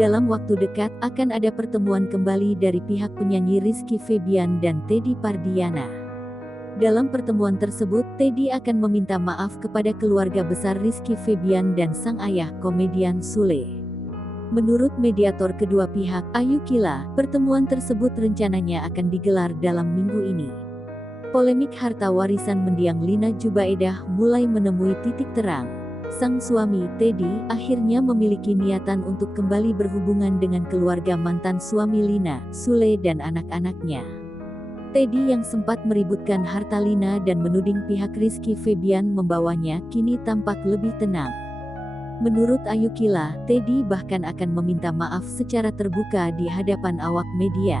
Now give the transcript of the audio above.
dalam waktu dekat akan ada pertemuan kembali dari pihak penyanyi Rizky Febian dan Teddy Pardiana. Dalam pertemuan tersebut, Teddy akan meminta maaf kepada keluarga besar Rizky Febian dan sang ayah, komedian Sule. Menurut mediator kedua pihak, Ayu Kila, pertemuan tersebut rencananya akan digelar dalam minggu ini. Polemik harta warisan mendiang Lina Jubaedah mulai menemui titik terang. Sang suami, Teddy, akhirnya memiliki niatan untuk kembali berhubungan dengan keluarga mantan suami Lina, Sule dan anak-anaknya. Teddy yang sempat meributkan harta Lina dan menuding pihak Rizky Febian membawanya, kini tampak lebih tenang. Menurut Ayu Kila, Teddy bahkan akan meminta maaf secara terbuka di hadapan awak media.